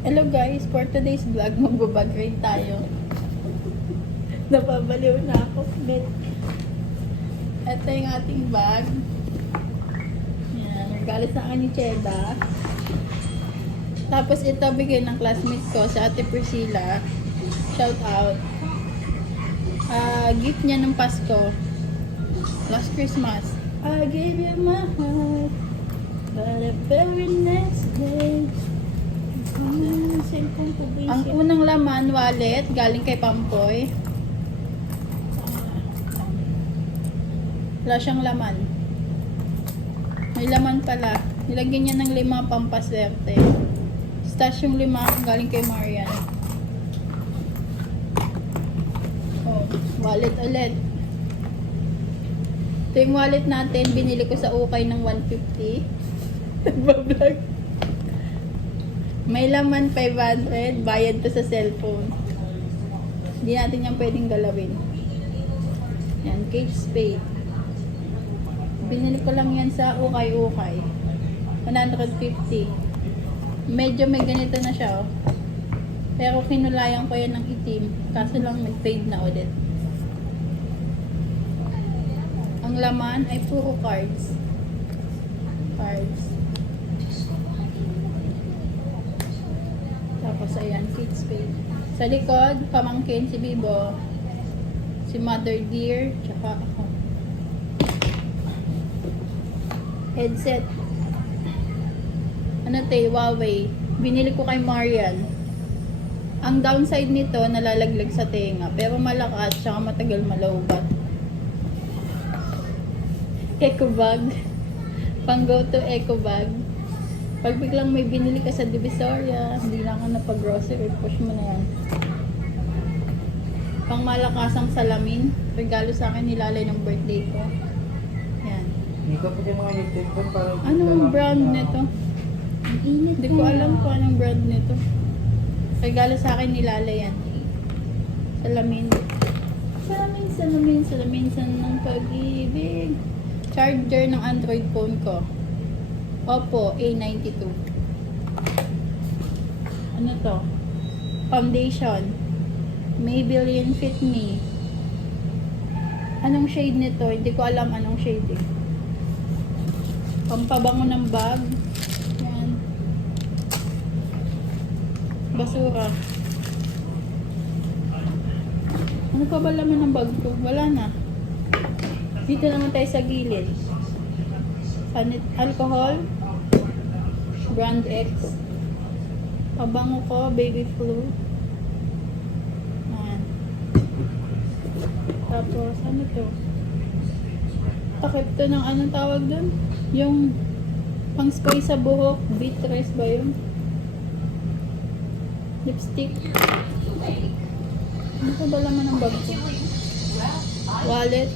Hello guys, for today's vlog, magbabag raid tayo. Napabaliw na ako. Ito yung ating bag. Yan, regalo sa akin ni Cheda. Tapos ito bigay ng classmate ko sa Ate Priscilla. Shout out. Gift niya ng Pasko. Last Christmas. I gave you my heart, but the very next day, ang unang laman, wallet, galing kay Pampoy. Wala siyang laman. May laman pala. Nilagyan niya ng 5 pampaswerte. Stash yung 5, galing kay Marian. Oh, wallet ulit. Ito yung wallet natin. Binili ko sa ukay ng 150. Nagbablog. May laman 500, bayad to sa cellphone. Hindi natin yan pwedeng galawin. Yan, Kate Spade. Binili ko lang yan sa ukay-ukay. 150. Medyo may ganito na siya, oh. Pero kinulayan ko yan ng itim. Kaso lang nag-fade na ulit. Ang laman ay puro cards. Cards. Tapos ayan, Kate Spade. Sa likod, pamangkin si Bibo, si Mother Dear, tsaka ako. Headset. Ano to, Huawei. Binili ko kay Marian. Ang downside nito, nalalaglag sa tenga. Pero malakas, tsaka matagal malaubat. Eco bag. Pang go to eco bag. Pag biglang may binili ka sa Divisoria, hindi lang ka napag-grocery, push mo na yan. Pang malakasang salamin, regalo sa akin nilalay ng birthday ko. Yan. Anong brand nito? Hindi ko alam kung anong brand nito. Regalo sa akin nilalay yan. Salamin. Salamin ng pag-ibig. Charger ng Android phone ko. Oppo A92. Ano to? Foundation. Maybelline Fit Me. Anong shade nito? Hindi ko alam anong shade eh. Pampabango ng bag. Yan. Basura. Ano pa ba laman ng bag ko? Wala na. Dito naman tayo sa gilid. Alcohol. Brand X. Pabango ko, baby flu. Ayan. Tapos, ano to? Takip to ng anong tawag dun? Yung pang spray sa buhok. Beatrice ba yun? Lipstick. Ano pa ba laman ng bag ko? Wallet.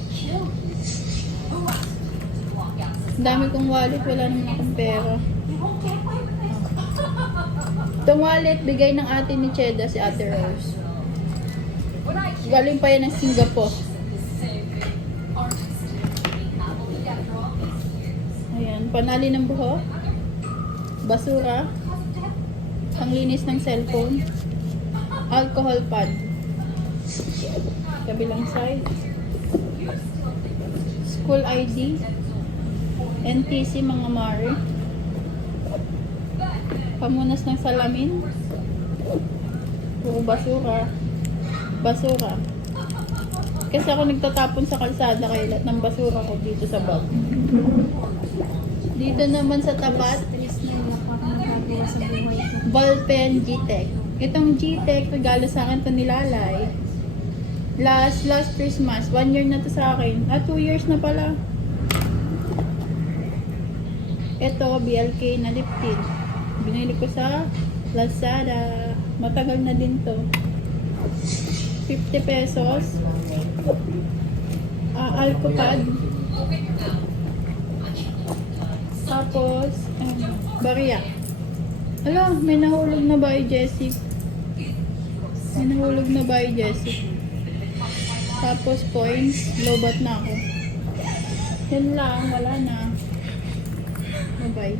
Ang dami kong wallet, wala naman akong pera. Itong wallet, bigay ng ate ni Cheda, si Ate Rose. Galing pa yan ng Singapore. Ayan, panali ng buhok. Basura. Panglinis ng cellphone. Alcohol pad. Kabilang side. School ID. NTC mga mare. Pamunas ng salamin. Puro basura. Basura. Kasi ako nagtatapon sa kalsada kaya lahat ng basura ko dito sa bag. Dito naman sa tapat, ballpen G-Tech. Itong G-Tech, regalo sa akin ito nilalay. Last Christmas, 1 year na to sa akin. 2 years na pala. Ito, BLK na lip tint. Binili ko sa Lazada. Matagal na din to. 50 pesos. Alcopad. Tapos, Barya. Ala, may nahulog na ba yung Jessie? May nahulog na ba yung Jessie? Tapos points, lobat na ako. Yan lang, wala na. Bye-bye.